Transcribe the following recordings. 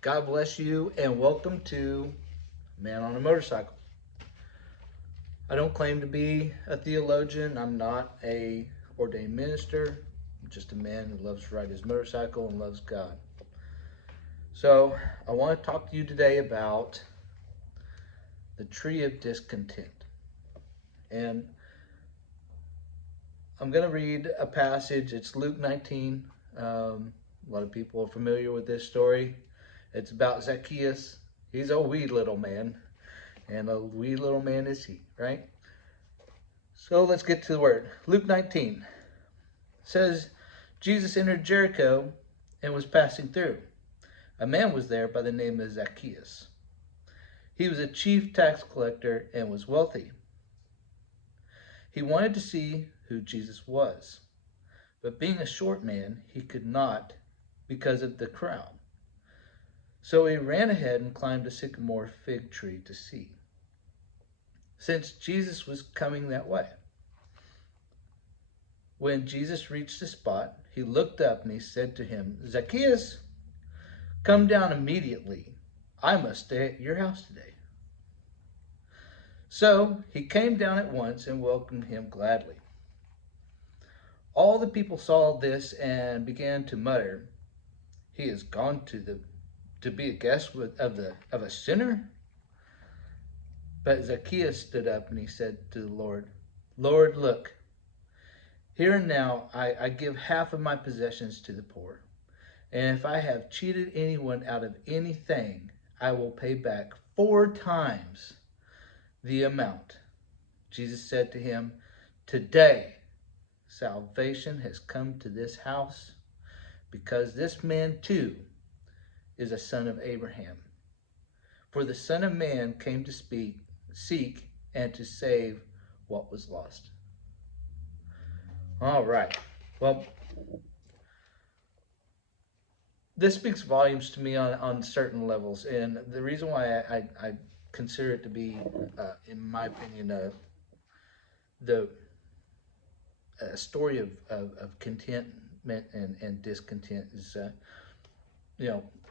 God bless you and welcome to Man on a Motorcycle. I don't claim to be a theologian. I'm not a ordained minister. I'm just a man who loves to ride his motorcycle and loves God. So I want to talk to you today about the tree of discontent. And I'm going to read a passage. It's Luke 19. A lot of people are familiar with this story. It's about Zacchaeus. He's a wee little man, and a wee little man is he, right? So let's get to the word. Luke 19 says, Jesus entered Jericho and was passing through. A man was there by the name of Zacchaeus. He was a chief tax collector and was wealthy. He wanted to see who Jesus was, but being a short man, he could not because of the crowd. So he ran ahead and climbed a sycamore fig tree to see, since Jesus was coming that way. When Jesus reached the spot, he looked up and he said to him, Zacchaeus, come down immediately. I must stay at your house today. So he came down at once and welcomed him gladly. All the people saw this and began to mutter, he has gone to be a guest of a sinner. But Zacchaeus stood up and he said to the Lord, Lord, look, here and now I give half of my possessions to the poor. And if I have cheated anyone out of anything, I will pay back 4 times the amount. Jesus said to him, today salvation has come to this house, because this man too is a son of Abraham. For the Son of Man came to seek, and to save what was lost. All right. Well, this speaks volumes to me on certain levels. And the reason why I consider it to be, in my opinion, the story of contentment and discontent is,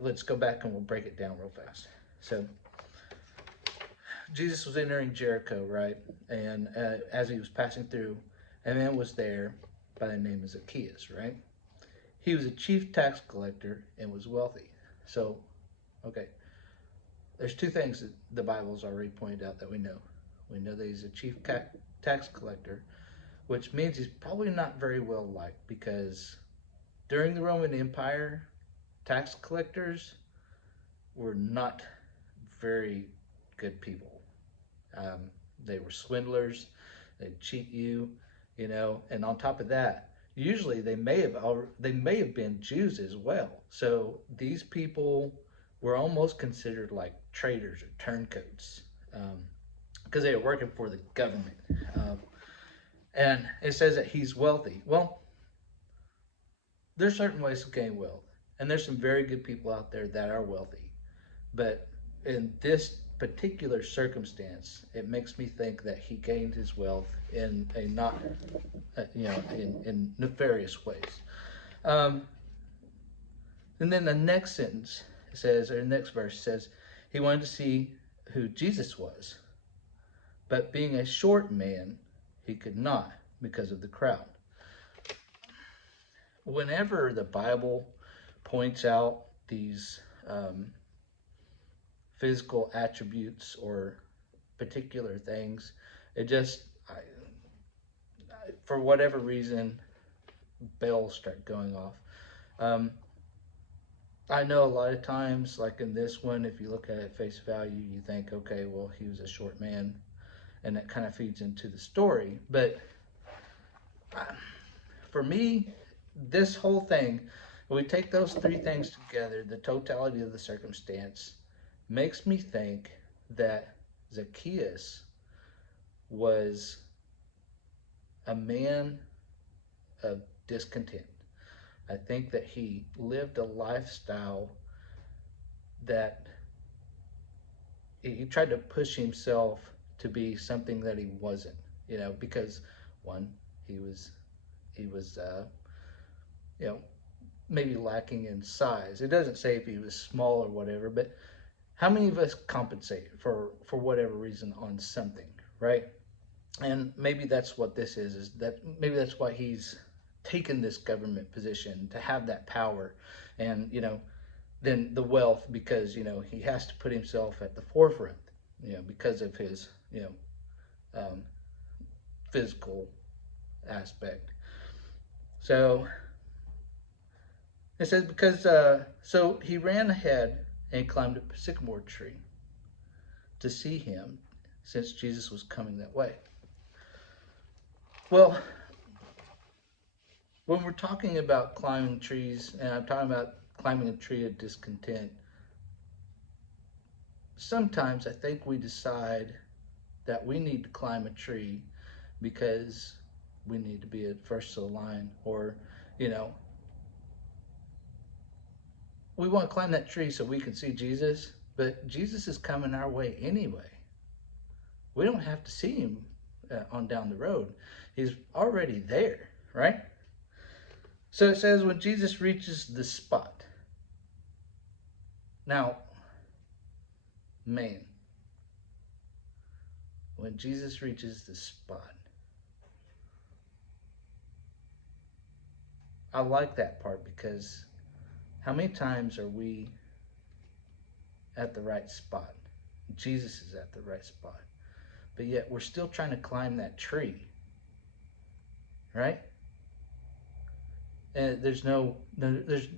let's go back and we'll break it down real fast. So, Jesus was entering Jericho, right? And as he was passing through, a man was there by the name of Zacchaeus, right? He was a chief tax collector and was wealthy. So, okay, there's two things that the Bible's already pointed out that we know. We know that he's a chief tax collector, which means he's probably not very well liked, because during the Roman Empire, tax collectors were not very good people. Um, they were swindlers. They'd cheat you, and on top of that, usually they may have been Jews as well. So these people were almost considered like traitors or turncoats, because they were working for the government. And it says that he's wealthy. Well, there's certain ways to gain wealth, and there's some very good people out there that are wealthy. But in this particular circumstance, it makes me think that he gained his wealth in a not, in nefarious ways. Um, and then the next sentence says, or the next verse says, he wanted to see who Jesus was, but being a short man, he could not because of the crowd. Whenever the Bible points out these physical attributes or particular things, it just, for whatever reason, bells start going off. Um, I know a lot of times, like in this one, if you look at it at face value, you think, okay, well, he was a short man, and that kind of feeds into the story. But for me, this whole thing, when we take those three things together, the totality of the circumstance makes me think that Zacchaeus was a man of discontent. I think that he lived a lifestyle that he tried to push himself to be something that he wasn't, because one, he was, you know, maybe lacking in size. It doesn't say if he was small or whatever, but how many of us compensate for whatever reason on something, right? And maybe that's what this is that maybe that's why he's taken this government position to have that power, and then the wealth, because he has to put himself at the forefront, because of his um, physical aspect. So it says because so he ran ahead and climbed a sycamore tree to see him, since Jesus was coming that way. Well, when we're talking about climbing trees, and I'm talking about climbing a tree of discontent, sometimes I think we decide that we need to climb a tree because we need to be at first of the line, or you know we want to climb that tree so we can see Jesus, but Jesus is coming our way anyway. We don't have to see him on down the road. He's already there, right? So it says when Jesus reaches the spot. Now, man, when Jesus reaches the spot, I like that part, because how many times are we at the right spot? Jesus is at the right spot, but yet we're still trying to climb that tree, right? And there's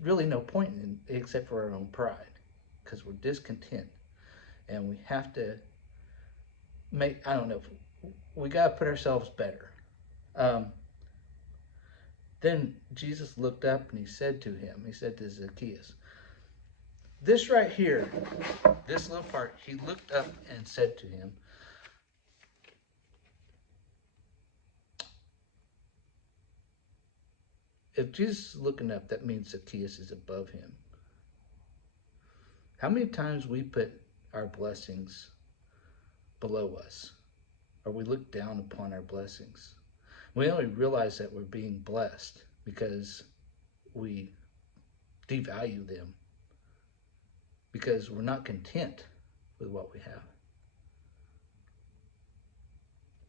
really no point in, except for our own pride, because we're discontent, and we have to make, I don't know, we got to put ourselves better. Um, then Jesus looked up and he said to Zacchaeus, this right here, this little part, he looked up and said to him, if Jesus is looking up, that means Zacchaeus is above him. How many times we put our blessings below us, or we look down upon our blessings? We only realize that we're being blessed because we devalue them, because we're not content with what we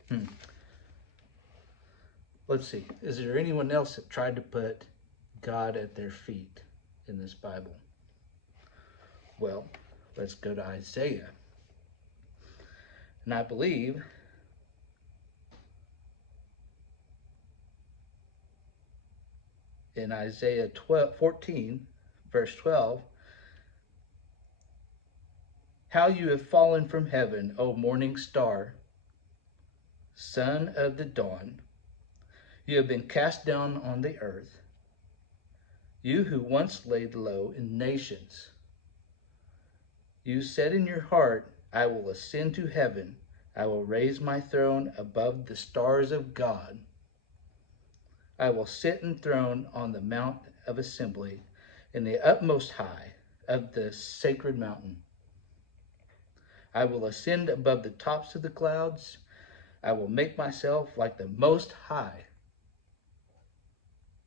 have. Let's see. Is there anyone else that tried to put God at their feet in this Bible? Well, let's go to Isaiah. And I believe in Isaiah 14, verse 12, how you have fallen from heaven, O morning star, son of the dawn. You have been cast down on the earth, you who once laid low in nations. You said in your heart, I will ascend to heaven. I will raise my throne above the stars of God. I will sit enthroned on the mount of assembly in the utmost high of the sacred mountain. I will ascend above the tops of the clouds. I will make myself like the Most High.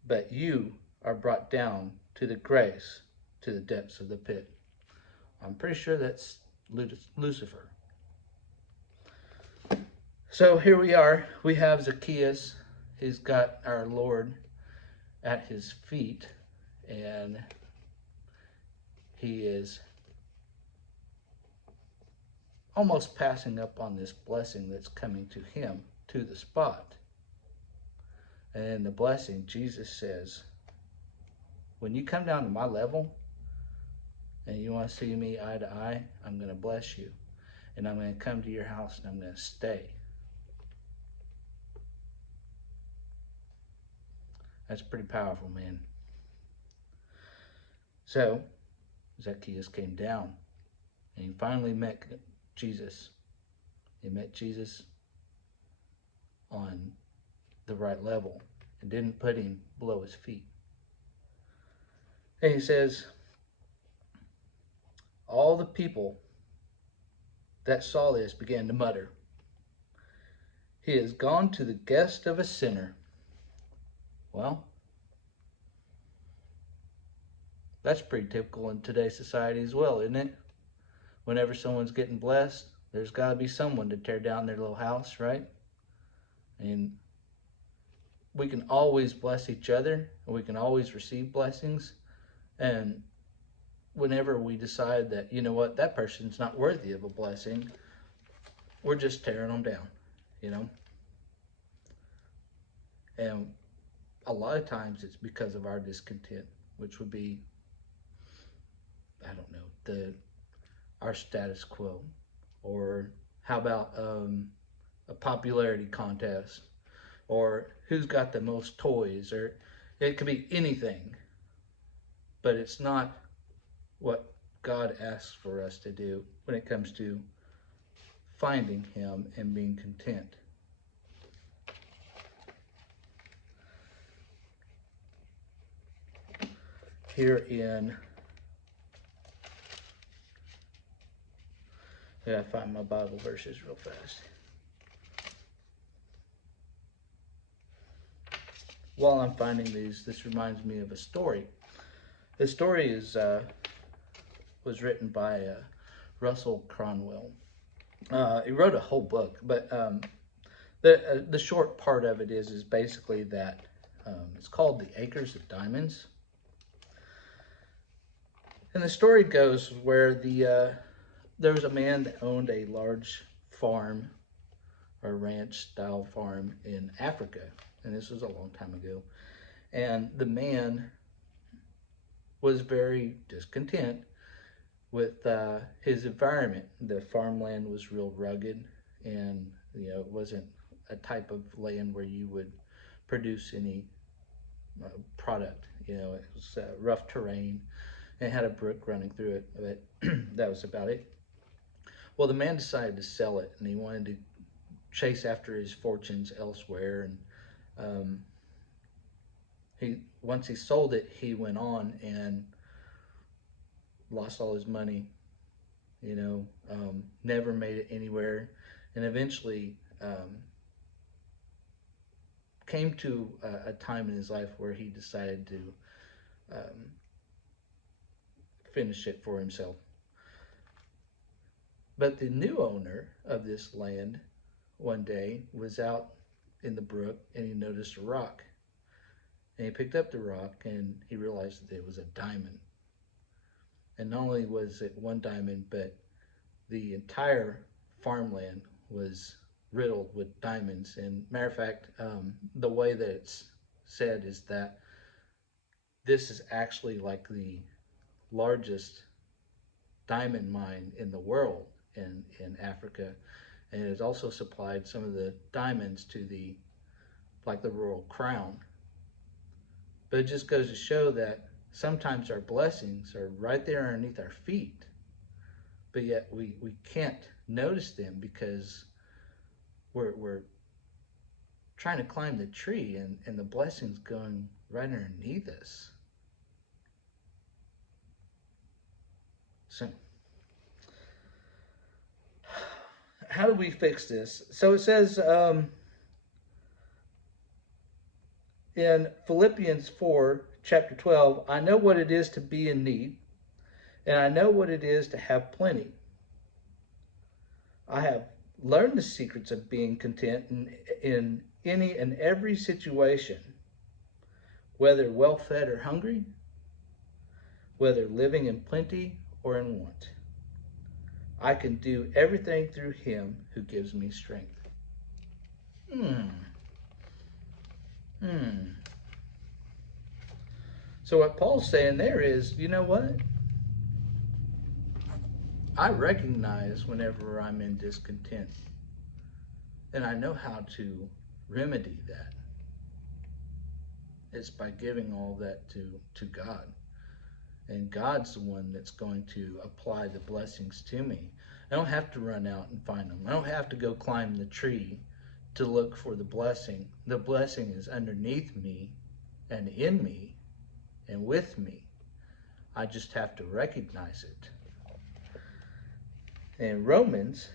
But you are brought down to the grace, to the depths of the pit. I'm pretty sure that's Lucifer. So here we are. We have Zacchaeus. He's got our Lord at his feet, and he is almost passing up on this blessing that's coming to him, to the spot. And in the blessing, Jesus says, when you come down to my level and you want to see me eye to eye, I'm going to bless you. And I'm going to come to your house and I'm going to stay. That's pretty powerful, man. So Zacchaeus came down and he finally met Jesus. He met Jesus on the right level and didn't put him below his feet. And he says, all the people that saw this began to mutter, he has gone to the guest of a sinner. Well, That's pretty typical in today's society as well, isn't it? Whenever someone's getting blessed, there's got to be someone to tear down their little house, right? And we can always bless each other, and we can always receive blessings. And whenever we decide that, you know what, that person's not worthy of a blessing, we're just tearing them down, you know? And a lot of times it's because of our discontent, which would be, I don't know, our status quo. Or how about a popularity contest? Or who's got the most toys? Or it could be anything. But it's not what God asks for us to do when it comes to finding Him and being content. Here in, I gotta find my Bible verses real fast. While I'm finding these, this reminds me of a story. The story was written by Russell Cornwell. He wrote a whole book, but the short part of it is basically that it's called The Acres of Diamonds. And the story goes where there was a man that owned a large farm or ranch style farm in Africa, and this was a long time ago. And the man was very discontent with his environment. The farmland was real rugged, and it wasn't a type of land where you would produce any product. It was rough terrain. It had a brook running through it, but that was about it. Well, the man decided to sell it, and he wanted to chase after his fortunes elsewhere. And once he sold it, he went on and lost all his money. Never made it anywhere, and eventually came to a time in his life where he decided to finish it for himself. But the new owner of this land one day was out in the brook, and he noticed a rock. And he picked up the rock, and he realized that it was a diamond. And not only was it one diamond, but the entire farmland was riddled with diamonds. And matter of fact, the way that it's said is that this is actually like the largest diamond mine in the world in Africa, and it has also supplied some of the diamonds to the Royal Crown. But it just goes to show that sometimes our blessings are right there underneath our feet, but yet we can't notice them because we're trying to climb the tree, and the blessings going right underneath us. So how do we fix this? So it says in Philippians 4, chapter 12, I know what it is to be in need, and I know what it is to have plenty. I have learned the secrets of being content in any and every situation, whether well-fed or hungry, whether living in plenty or in want. I can do everything through Him who gives me strength. So what Paul's saying there is, you know what? I recognize whenever I'm in discontent, and I know how to remedy that. It's by giving all that to God. And God's the one that's going to apply the blessings to me. I don't have to run out and find them. I don't have to go climb the tree to look for the blessing. The blessing is underneath me and in me and with me. I just have to recognize it. In Romans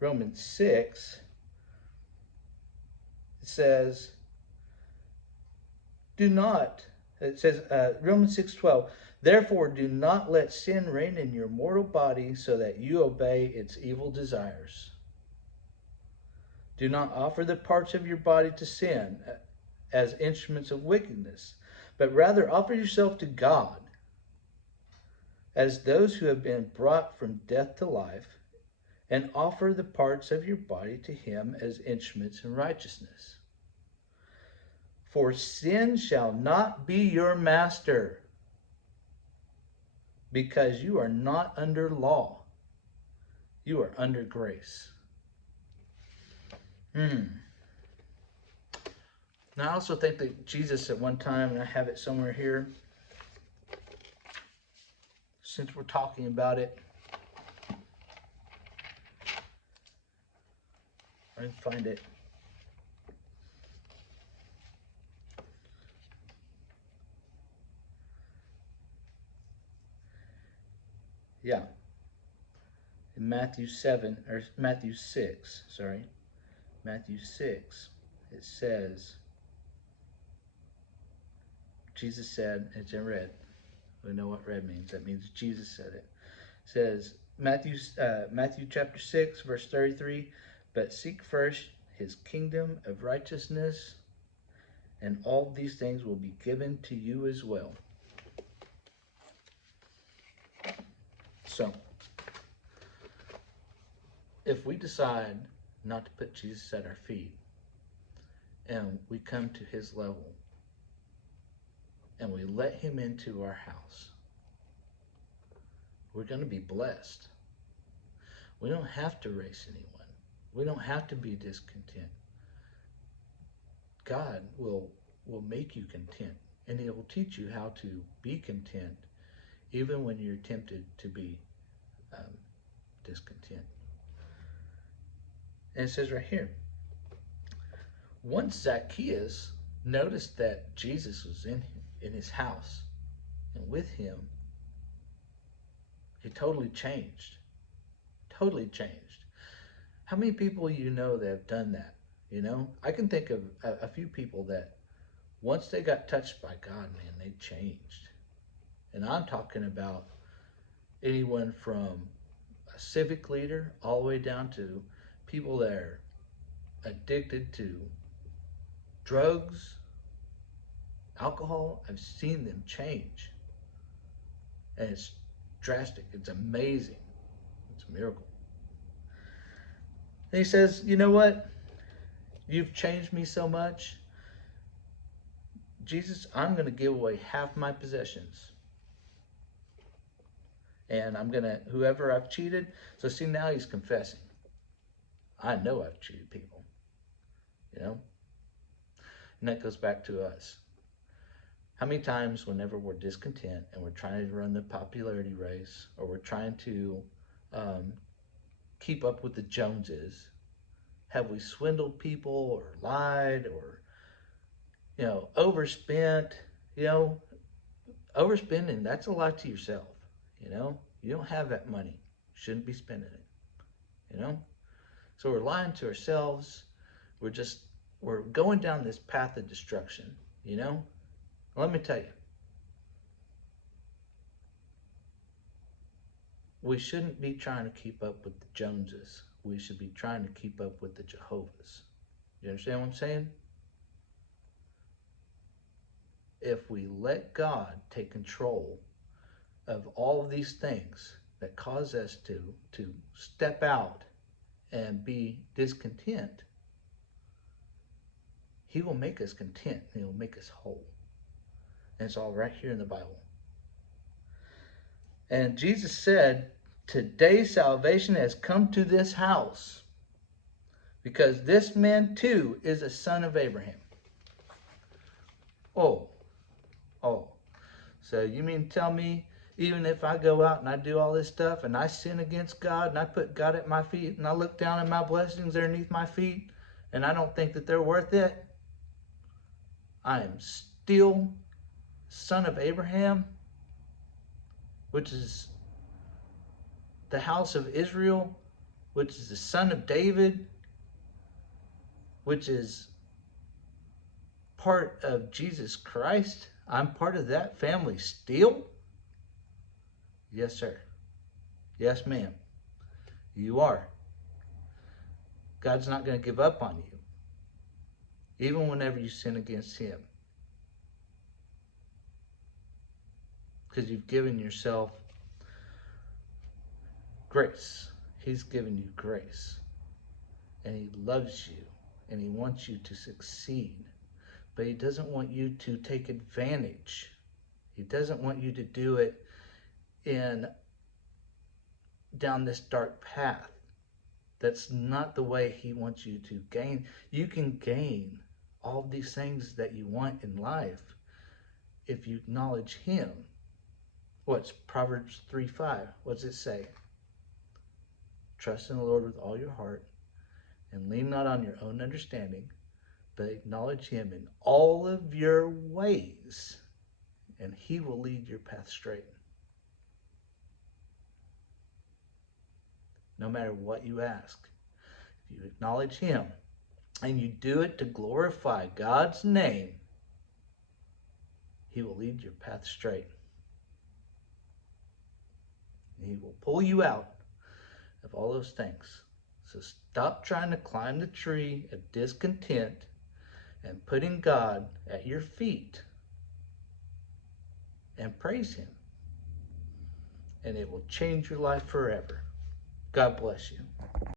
6, it says, do not It says, Romans 6:12, therefore do not let sin reign in your mortal body so that you obey its evil desires. Do not offer the parts of your body to sin as instruments of wickedness, but rather offer yourself to God as those who have been brought from death to life, and offer the parts of your body to him as instruments in righteousness. For sin shall not be your master, because you are not under law. You are under grace. Now, I also think that Jesus at one time, and I have it somewhere here, since we're talking about it, I can find it. Yeah. In Matthew 6, Matthew 6, it says, Jesus said, it's in red. We know what red means. That means Jesus said it. It says, Matthew chapter 6, verse 33, but seek first his kingdom of righteousness, and all these things will be given to you as well. So, if we decide not to put Jesus at our feet, and we come to his level, and we let him into our house, we're going to be blessed. We don't have to race anyone. We don't have to be discontent. God will make you content, and he will teach you how to be content even when you're tempted to be discontent. And it says right here, once Zacchaeus noticed that Jesus was in his house and with him, he totally changed. Totally changed. How many people you know that have done that? You know, I can think of a few people that once they got touched by God, man, they changed. And I'm talking about anyone from a civic leader all the way down to people that are addicted to drugs, alcohol. I've seen them change. And it's drastic. It's amazing. It's a miracle. And he says, you know what? You've changed me so much. Jesus, I'm going to give away half my possessions. And I'm going to, whoever I've cheated. So see, now he's confessing. I know I've cheated people. You know? And that goes back to us. How many times whenever we're discontent and we're trying to run the popularity race, or we're trying to keep up with the Joneses, have we swindled people or lied or, overspent? Overspending, that's a lot to yourself. You don't have that money. You shouldn't be spending it. So we're lying to ourselves. We're going down this path of destruction. Let me tell you, we shouldn't be trying to keep up with the Joneses. We should be trying to keep up with the Jehovah's. You understand what I'm saying? If we let God take control of all of these things that cause us to step out and be discontent, he will make us content. He will make us whole. And it's all right here in the Bible. And Jesus said, today salvation has come to this house, because this man too is a son of Abraham. Oh. So you mean tell me, even if I go out and I do all this stuff and I sin against God and I put God at my feet and I look down at my blessings underneath my feet and I don't think that they're worth it, I am still son of Abraham, which is the house of Israel, which is the son of David, which is part of Jesus Christ? I'm part of that family still? Yes, sir. Yes, ma'am. You are. God's not going to give up on you, even whenever you sin against Him, because you've given yourself grace. He's given you grace, and He loves you, and He wants you to succeed, but He doesn't want you to take advantage. He doesn't want you to do it in down this dark path. That's not the way He wants you to gain. You can gain all these things that you want in life if you acknowledge Him. What's Proverbs 3:5? What does it say? Trust in the Lord with all your heart and lean not on your own understanding, but acknowledge Him in all of your ways, and He will lead your path straight. No matter what you ask, if you acknowledge Him and you do it to glorify God's name, He will lead your path straight. He will pull you out of all those things. So stop trying to climb the tree of discontent and putting God at your feet and praise Him. And it will change your life forever. God bless you.